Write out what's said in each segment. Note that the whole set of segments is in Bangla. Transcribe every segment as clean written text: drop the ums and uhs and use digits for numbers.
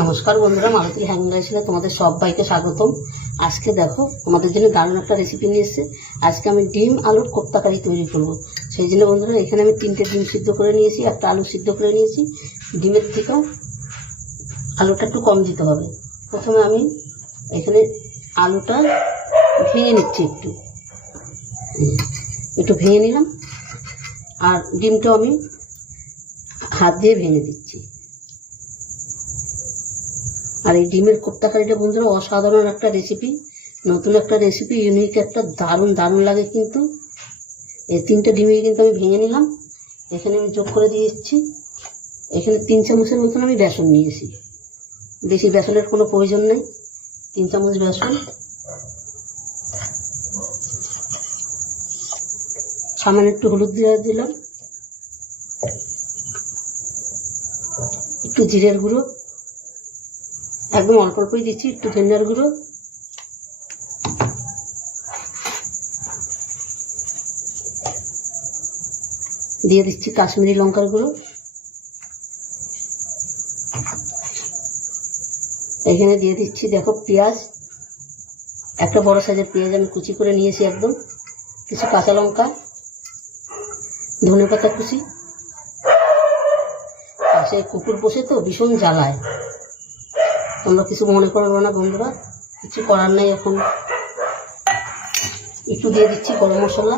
নমস্কার বন্ধুরা, মালতী হ্যাঙ্গিং রাইসে তোমাদের সবাইকে স্বাগতম। আজকে দেখো তোমাদের জন্য দারুণ একটা রেসিপি নিয়ে এসেছে। আজকে আমি ডিম আলুর কোপ্তা কারি তৈরি করব। সেই জন্য বন্ধুরা এখানে আমি 3টে ডিম সিদ্ধ করে নিয়েছি, একটা আলু সিদ্ধ করে নিয়েছি। ডিমের থেকেও আলুটা একটু কম দিতে হবে। প্রথমে আমি এখানে আলুটা ভেঙে নিচ্ছি, একটু ভেঙে নিলাম। আর ডিমটা আমি হাত দিয়ে ভেঙে দিচ্ছি। আর এই ডিমের কোপ্তা কারিটা বন্ধুরা অসাধারণ একটা রেসিপি, নতুন একটা রেসিপি, ইউনিক একটা, দারুণ দারুণ লাগে কিন্তু। এই 3টে ডিমে কিন্তু আমি ভেঙে নিলাম। এখানে আমি যোগ করে দিয়েছি, এখানে 3 চামচের মতন আমি বেসন নিয়েছি। বেশি বেসনের কোনো প্রয়োজন নেই, 3 চামচ বেসন। সামান্য একটু হলুদ দিয়ে দিলাম, একটু জিরের গুঁড়ো, একদম অল্প অল্পই দিচ্ছি, একটু ধনিয়ার গুঁড়ো, দিয়ে দিচ্ছি কাশ্মীরি লঙ্কার গুঁড়ো। এখানে দিয়ে দিচ্ছি দেখো পেঁয়াজ, একটা বড় সাইজের পেঁয়াজ আমি কুচি করে নিয়েছি একদম, কিছু কাঁচা লঙ্কা, ধনেপাতা কুচি। পাশে কুকুর বসে তো ভীষণ জ্বালায়, তোমরা কিছু মনে করবে না বন্ধুরা, কিছু করার নেই। এখন একটু দিয়ে দিচ্ছি গরম মশলা,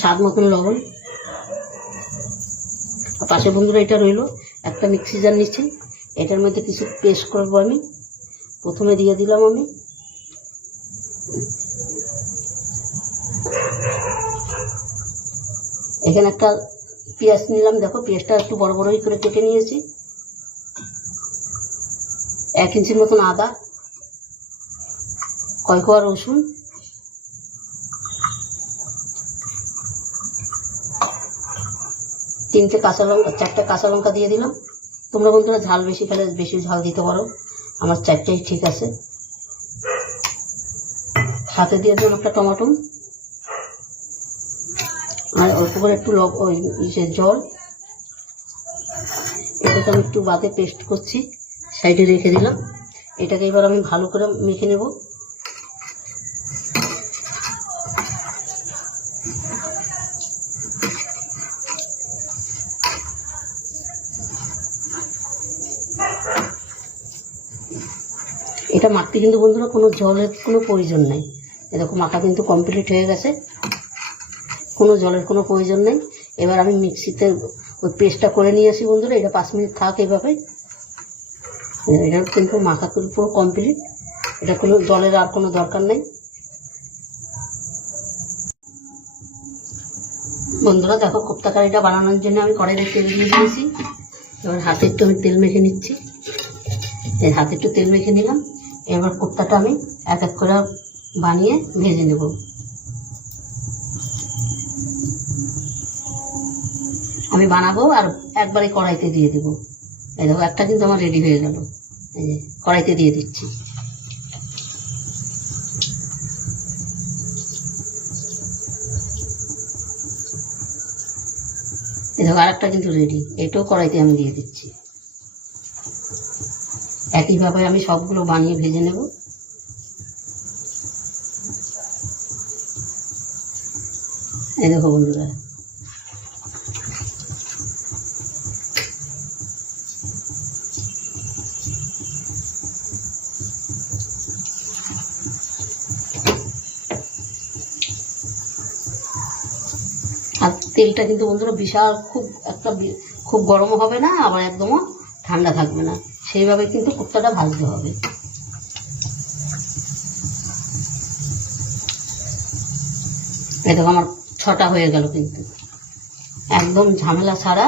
স্বাদ মতন লবণ। আর পাশে বন্ধুরা এটা রইল একটা মিক্সি জার নিচ্ছি, এটার মধ্যে কিছু পেস্ট করবো আমি। প্রথমে দিয়ে দিলাম আমি এখানে একটা পেঁয়াজ নিলাম, দেখো পেঁয়াজটা একটু বড় বড়ই করে কেটে নিয়েছি। 1 ইঞ্চির মতন আদা, কয় কোয়া রসুন, তিনটে কাঁচা লঙ্কা, 4টে কাঁচা লঙ্কা দিয়ে দিলাম। তোমরা বন্ধুরা ঝাল বেশি খেলে বেশি ঝাল দিতে পারো, আমার 4টাই ঠিক আছে। সাথে দিয়ে দিলাম একটা টমেটো, আর অল্প করে একটু জল। এটাকে আমি একটু বাদে পেস্ট করছি, সাইডে রেখে দিলাম। এটাকে এবার আমি ভালো করে মেখে নেব। এটা মাখতে কিন্তু বন্ধুরা কোনো জলের কোনো প্রয়োজন নেই। এরকম মাখা কিন্তু কমপ্লিট হয়ে গেছে, কোনো জলের কোনো প্রয়োজন নেই। এবার আমি মিক্সিতে ওই পেস্টটা করে নিয়ে আসি বন্ধুরা। এটা 5 মিনিট থাক এইভাবে। এটা কিন্তু মাখা পুরো কমপ্লিট, এটা কোনো জলের আর কোনো দরকার নেই বন্ধুরা। দেখো কোপ্তা কারিটা বানানোর জন্য আমি কড়াইতে তেল দিয়ে দিয়েছি। এবার হাতে একটু আমি তেল মেখে নিচ্ছি, এই হাতে একটু তেল মেখে নিলাম। এবার কোপ্তাটা আমি এক এক করে বানিয়ে ভেজে নেব। আমি বানাবো আর একবারে কড়াইতে দিয়ে দেবো। এই দেখো একটা কিন্তু আমার রেডি হয়ে গেল, এই যে কড়াইতে দিয়ে দিচ্ছি। এই দেখো আর একটা কিন্তু রেডি, এটাও কড়াইতে আমি দিয়ে দিচ্ছি। একইভাবে আমি সবগুলো বানিয়ে ভেজে নেব। এই দেখো বন্ধুরা, আর তেলটা কিন্তু বন্ধুরা বিশাল খুব গরমও হবে না, আবার একদমও ঠান্ডা থাকবে না, সেইভাবে কিন্তু কোপ্তাটা ভাজতে হবে। এই দেখো আমার 6টা হয়ে গেল কিন্তু, একদম ঝামেলা ছাড়া,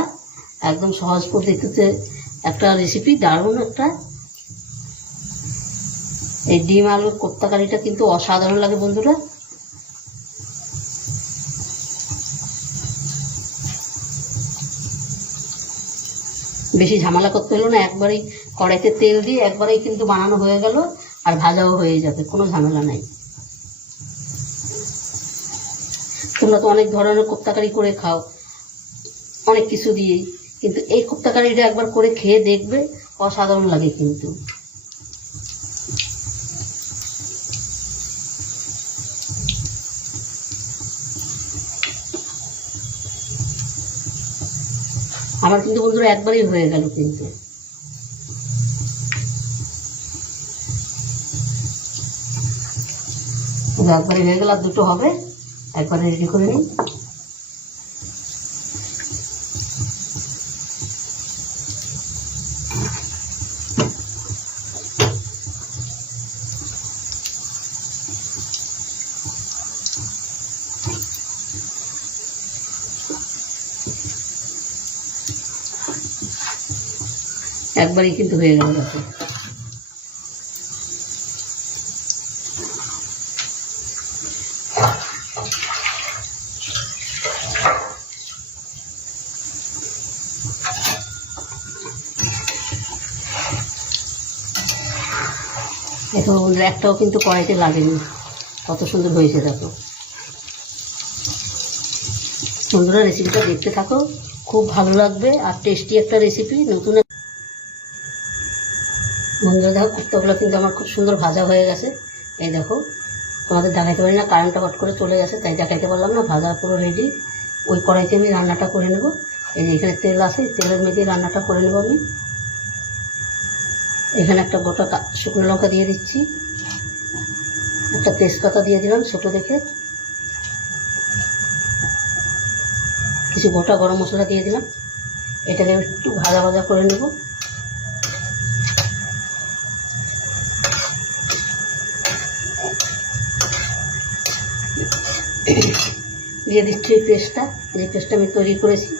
একদম সহজ পদ্ধতিতে একটা রেসিপি, দারুণ একটা। এই ডিম আলুর কোপ্তা কারিটা কিন্তু অসাধারণ লাগে বন্ধুরা। বেশি ঝামেলা করতে হলো না, একবারেই কড়াইতে তেল দিয়ে একবারেই কিন্তু বানানো হয়ে গেল, আর ভাজাও হয়ে যাবে, কোনো ঝামেলা নাই। তো তোমরা তো অনেক ধরনের কোপ্তাকারি করে খাও অনেক কিছু দিয়েই, কিন্তু এই কোপ্তাকারিটা একবার করে খেয়ে দেখবে, অসাধারণ লাগে কিন্তু। আমার কিন্তু বন্ধুরা একবারই হয়ে গেল কিন্তু। একবারই হয়ে গেল, আর দুটো হবে, একবারে রেডি করে নিই। একবারই কিন্তু হয়ে গেল। দেখো দেখো বন্ধুরা, একটাও কিন্তু কড়াইতে লাগেনি, কত সুন্দর হয়েছে। দেখো বন্ধুরা, রেসিপিটা দেখতে থাকো, খুব ভালো লাগবে আর টেস্টি একটা রেসিপি। নতুন বন্ধুরা দেখো, কোপ্তাগুলো কিন্তু আমার খুব সুন্দর ভাজা হয়ে গেছে। এই দেখো, তোমাদের দেখাইতে পারি না, কারেন্টটা হট করে চলে গেছে, তাই দেখাইতে পারলাম না। ভাজা পুরো রেডি। ওই কড়াইতে আমি রান্নাটা করে নেব। এই যে এখানে তেল আছে, তেলের মধ্যে রান্নাটা করে নেব আমি। এখানে একটা গোটা শুকনো লঙ্কা দিয়ে দিচ্ছি, একটা তেজপাতা দিয়ে দিলাম ছোটো দেখে, কিছু গোটা গরম মশলা দিয়ে দিলাম। এটাকে একটু ভাজা ভাজা করে নেব। দিয়ে দিচ্ছি এই পেস্টটা, যে পেস্টটা আমি তৈরি করেছি।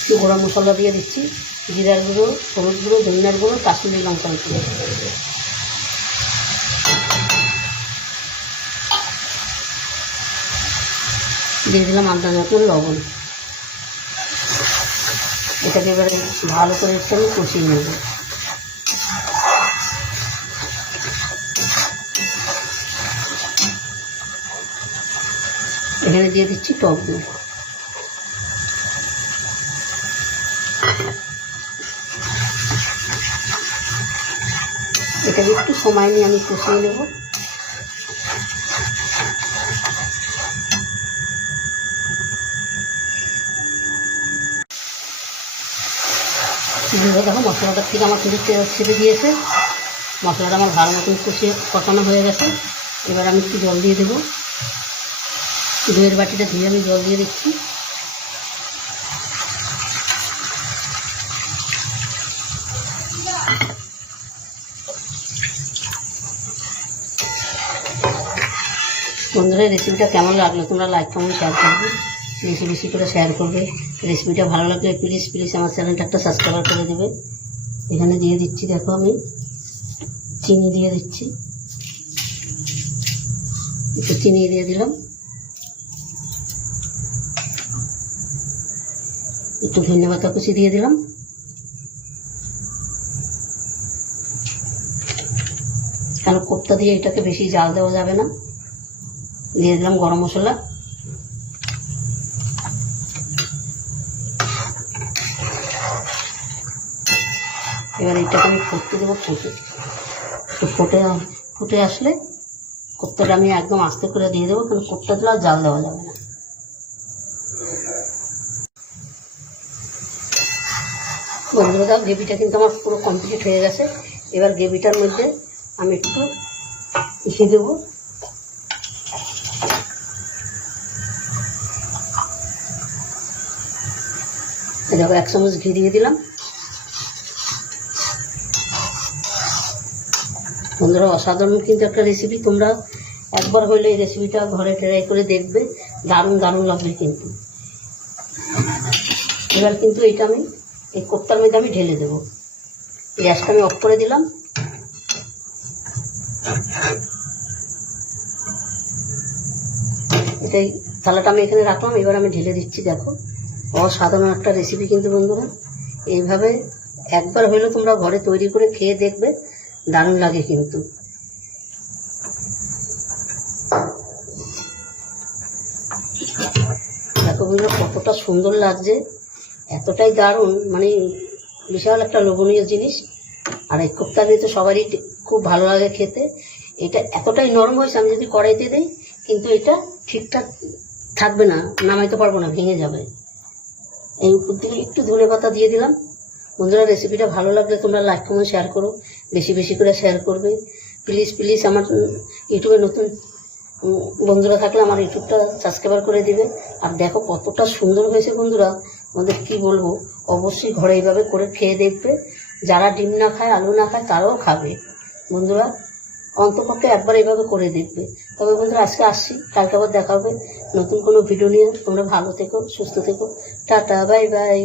একটু গরম মশলা দিয়ে দিচ্ছি, জিরার গুঁড়ো, হলুদ গুঁড়ো, ধনিয়ার গুঁড়ো, কাশ্মীরি লঙ্কা গুঁড়ো, দিয়ে দিলাম আন্দাজ মতন লবণ। এটাকে এবারে ভালো করে একটু আমি কষিয়ে নেব। এখানে দিয়ে দিচ্ছি টক দই। এটাকে একটু সময় নিয়ে আমি কষিয়ে নেব। দেখো মশলাটার থেকে আমার কিন্তু তেল ছেড়ে দিয়েছে, মশলাটা আমার ভালো মতন কষানো হয়ে গেছে। এবার আমি একটু জল দিয়ে দেবো, দইয়ের বাটিটা ধুয়ে আমি জল দিয়ে দিচ্ছি। বন্ধুরা, রেসিপিটা কেমন লাগলো তোমরা লাইক কমেন্ট শেয়ার করবে, বেশি বেশি করে শেয়ার করবে। রেসিপিটা ভালো লাগলে প্লিজ প্লিজ আমার চ্যানেলটা একটা সাবস্ক্রাইব করে দেবে। এখানে দিয়ে দিচ্ছি, দেখো আমি চিনি দিয়ে দিচ্ছি, একটু চিনি দিয়ে দিলাম, একটু ধনিয়া পাতা কুচি দিয়ে দিলাম, কারণ কোপ্তা দিয়ে এটাকে বেশি জাল দেওয়া যাবে না। দিয়ে দিলাম গরম মশলা, এবার এটাকে আমি ফুটতে দেবো। ফুটে আসলে কোপ্তাটা আমি একদম আস্তে করে দিয়ে দেবো, কারণ কোপ্তা দিলে আর জাল দেওয়া যাবে না। বন্ধুরা, গ্রেভিটা কিন্তু আমার পুরো কমপ্লিট হয়ে গেছে। এবার গ্রেভিটার মধ্যে আমি একটু মিশিয়ে দেবো। দেখো 1 চামচ ঘি দিয়ে দিলাম। বন্ধুরা, অসাধারণ কিন্তু একটা রেসিপি, তোমরা একবার হইলে এই রেসিপিটা ঘরে ট্রাই করে দেখবে, দারুণ দারুণ লাগবে কিন্তু। এবার কিন্তু এটা আমি এই কোপ্তার মধ্যে আমি ঢেলে দেবো। গ্যাসটা আমি অফ করে দিলাম। এটাই থালাটা আমি এখানে রাখলাম, এবার আমি ঢেলে দিচ্ছি। দেখো অসাধারণ একটা রেসিপি কিন্তু বন্ধুরা, এইভাবে একবার হইলেও তোমরা ঘরে তৈরি করে খেয়ে দেখবে, দারুণ লাগে কিন্তু। দেখো বন্ধুরা কতটা সুন্দর লাগছে, এতটাই দারুণ, মানে বিশাল একটা লোভনীয় জিনিস। আর এই কোপ্তাকারি তো সবারই খুব ভালো লাগে খেতে। এটা এতটাই নরম হয়েছে, আমি যদি কড়াইতে দিই কিন্তু এটা ঠিকঠাক থাকবে না, নামাইতে পারবো না, ভেঙে যাবে। এই উপর থেকে একটু ধনেপাতা দিয়ে দিলাম। বন্ধুরা রেসিপিটা ভালো লাগলে তোমরা লাইক কমেন্ট শেয়ার করো, বেশি বেশি করে শেয়ার করবে প্লিজ প্লিজ। আমার ইউটিউবে নতুন বন্ধুরা থাকলে আমার ইউটিউবটা সাবস্ক্রাইব করে দিবে। আর দেখো কতটা সুন্দর হয়েছে বন্ধুরা, আমাদের কি বলবো, অবশ্যই ঘরে এইভাবে করে খেয়ে দেখবে। যারা ডিম না খায়, আলু না খায়, তারাও খাবে বন্ধুরা, অন্তপক্ষে একবার এইভাবে করে দেখবে। তবে বন্ধুরা আজকে আসছি, কালকে আবার দেখা হবে নতুন কোনো ভিডিও নিয়ে। তোমরা ভালো থেকো, সুস্থ থেকো, টাটা, বাই বাই।